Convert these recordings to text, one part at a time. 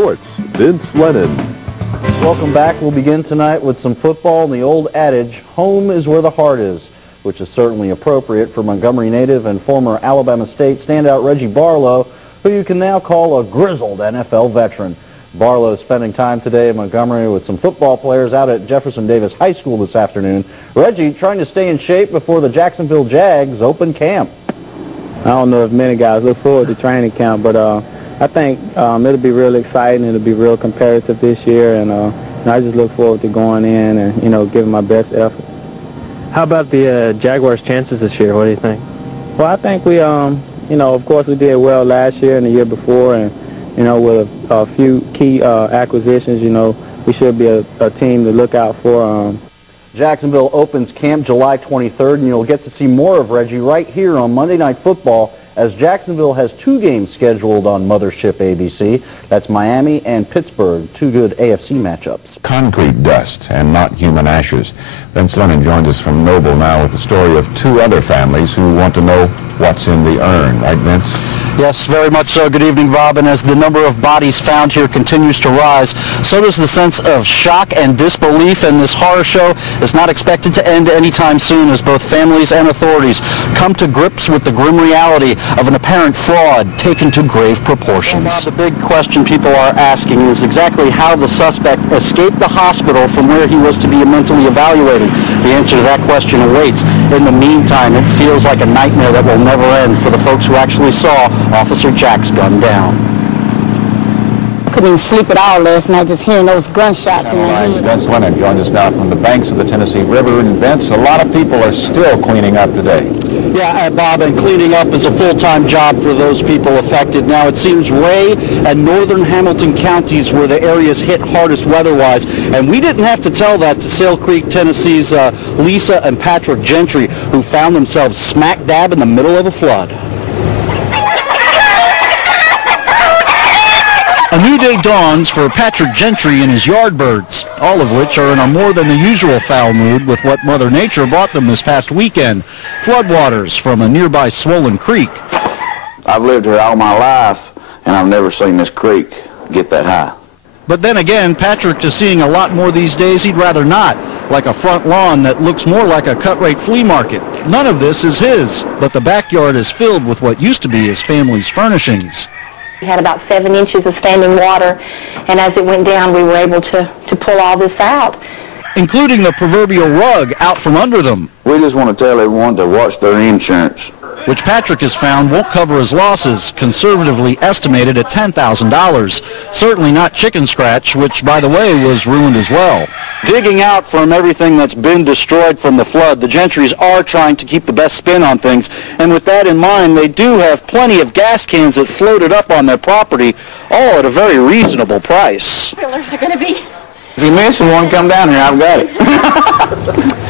sports, Vince Lennon. Welcome back. We'll begin tonight with some football and the old adage, home is where the heart is, which is certainly appropriate for Montgomery native and former Alabama State standout Reggie Barlow, who you can now call a grizzled NFL veteran. Barlow is spending time today in Montgomery with some football players out at Jefferson Davis High School this afternoon. Reggie trying to stay in shape before the Jacksonville Jags open camp. I don't know if many guys look forward to training camp, but I think it'll be real exciting. It'll be real competitive this year, and I just look forward to going in and, giving my best effort. How about the Jaguars' chances this year? What do you think? Well, I think we, of course we did well last year and the year before, and, with a few key acquisitions, we should be a team to look out for. Jacksonville opens camp July 23rd, and you'll get to see more of Reggie right here on Monday Night Football, as Jacksonville has 2 games scheduled on Mothership ABC. That's Miami and Pittsburgh, 2 good AFC matchups. Concrete dust and not human ashes. Vince Lennon joins us from Noble now with the story of 2 other families who want to know what's in the urn. Right, Vince? Yes, very much so. Good evening, Bob. And as the number of bodies found here continues to rise, so does the sense of shock and disbelief. And this horror show is not expected to end anytime soon, as both families and authorities come to grips with the grim reality of an apparent fraud taken to grave proportions. Well, Bob, the big question people are asking is exactly how the suspect escaped the hospital from where he was to be mentally evaluated. The answer to that question awaits. In the meantime, it feels like a nightmare that will never end for the folks who actually saw Officer Jack's gun down. Couldn't even sleep at all last night, just hearing those gunshots in my head. Vince Lennon joins us now from the banks of the Tennessee River. And Vince, a lot of people are still cleaning up today. Yeah, Bob, and cleaning up is a full-time job for those people affected. Now, it seems Ray and northern Hamilton counties were the areas hit hardest weather-wise, and we didn't have to tell that to Sale Creek, Tennessee's Lisa and Patrick Gentry, who found themselves smack dab in the middle of a flood. A new day dawns for Patrick Gentry and his Yardbirds, all of which are in a more than the usual foul mood with what Mother Nature brought them this past weekend, floodwaters from a nearby swollen creek. I've lived here all my life, and I've never seen this creek get that high. But then again, Patrick is seeing a lot more these days he'd rather not, like a front lawn that looks more like a cut-rate flea market. None of this is his, but the backyard is filled with what used to be his family's furnishings. We had about 7 inches of standing water, and as it went down, we were able to pull all this out. Including the proverbial rug out from under them. We just want to tell everyone to watch their insurance, which Patrick has found won't cover his losses, conservatively estimated at $10,000. Certainly not chicken scratch, which, by the way, was ruined as well. Digging out from everything that's been destroyed from the flood, the Gentrys are trying to keep the best spin on things, and with that in mind, they do have plenty of gas cans that floated up on their property, all at a very reasonable price. Fillers are going to be... If you miss one, come down here, I've got it.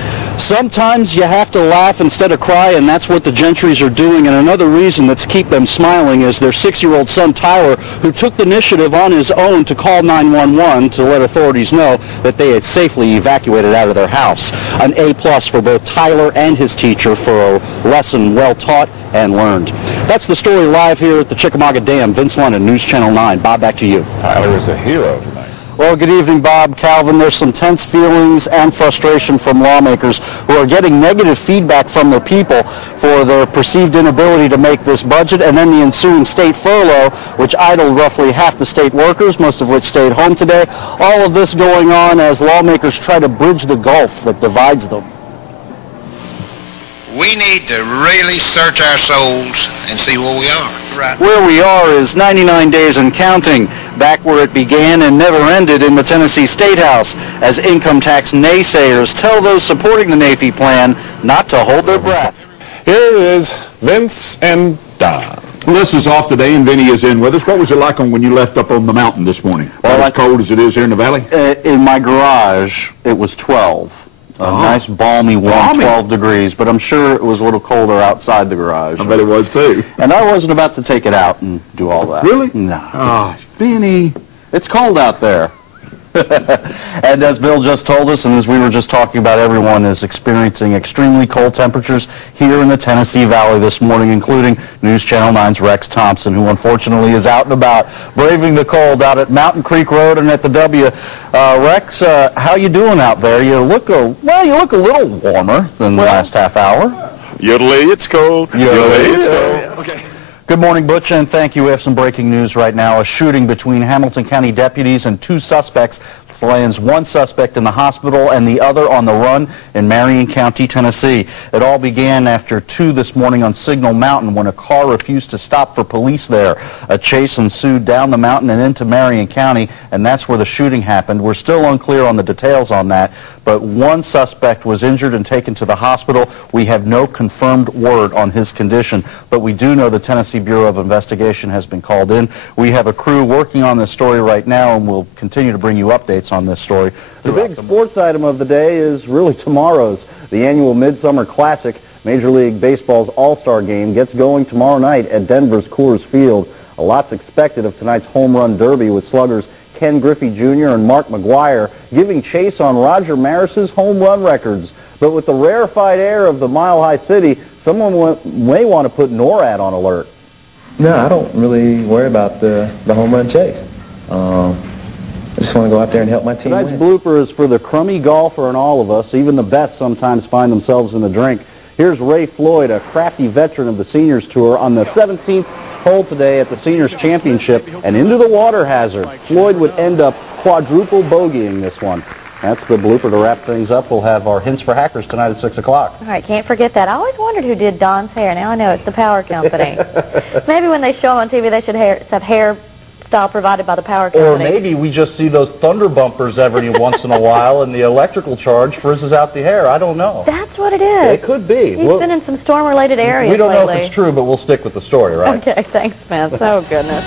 Sometimes you have to laugh instead of cry, and that's what the Gentrys are doing. And another reason that's keep them smiling is their 6-year-old son Tyler, who took the initiative on his own to call 911 to let authorities know that they had safely evacuated out of their house. An A+ for both Tyler and his teacher for a lesson well taught and learned. That's the story live here at the Chickamauga Dam. Vince Lennon, News Channel 9. Bob, back to you. Tyler is a hero tonight. Well, good evening, Bob. Calvin, there's some tense feelings and frustration from lawmakers who are getting negative feedback from their people for their perceived inability to make this budget, and then the ensuing state furlough, which idled roughly half the state workers, most of which stayed home today. All of this going on as lawmakers try to bridge the gulf that divides them. We need to really search our souls and see where we are. Right. Where we are is 99 days and counting, back where it began and never ended in the Tennessee State House, as income tax naysayers tell those supporting the NAFI plan not to hold their breath. Here is Vince and Don. Les is off today, and Vinny is in with us. What was it like when you left up on the mountain this morning? Well, as cold as it is here in the valley? In my garage, it was 12. Nice, balmy, warm 12 degrees, but I'm sure it was a little colder outside the garage. I bet it was, too. And I wasn't about to take it out and do all that. Really? No. Oh, Vinny. It's cold out there. And as Bill just told us, and as we were just talking about, everyone is experiencing extremely cold temperatures here in the Tennessee Valley this morning, including News Channel 9's Rex Thompson, who unfortunately is out and about braving the cold out at Mountain Creek Road and at the W. Rex, how you doing out there? You look a little warmer than the last half hour. Yodelay, it's cold. Yodelay, it's cold. Okay. Good morning, Butch, and thank you. We have some breaking news right now. A shooting between Hamilton County deputies and two suspects lands one suspect in the hospital and the other on the run in Marion County, Tennessee. It all began after 2 this morning on Signal Mountain when a car refused to stop for police there. A chase ensued down the mountain and into Marion County, and that's where the shooting happened. We're still unclear on the details on that, but one suspect was injured and taken to the hospital. We have no confirmed word on his condition, but we do know the Tennessee Bureau of Investigation has been called in. We have a crew working on this story right now, and we'll continue to bring you updates on this story. The big sports item of the day is really tomorrow's. The annual Midsummer Classic, Major League Baseball's All-Star Game, gets going tomorrow night at Denver's Coors Field. A lot's expected of tonight's home run derby with sluggers Ken Griffey Jr. and Mark McGwire giving chase on Roger Maris's home run records. But with the rarefied air of the Mile High City, someone may want to put NORAD on alert. No, I don't really worry about the home run chase. I just want to go out there and help my team Tonight's win. blooper is for the crummy golfer and all of us. Even the best sometimes find themselves in the drink. Here's Ray Floyd, a crafty veteran of the Seniors Tour, on the 17th hole today at the Seniors Championship, and into the water hazard. Floyd would end up quadruple bogeying this one. That's the blooper to wrap things up. We'll have our hints for hackers tonight at 6 o'clock. All right, can't forget that. I always wondered who did Don's hair. Now I know it's the power company. Maybe when they show him on TV, they should have hairstyle provided by the power company. Or maybe we just see those thunder bumpers every once in a while, and the electrical charge frizzes out the hair. I don't know. That's what it is. It could be. He's been in some storm-related areas We don't lately. know if it's true, but we'll stick with the story, right? Okay, thanks, Spence. Oh, goodness.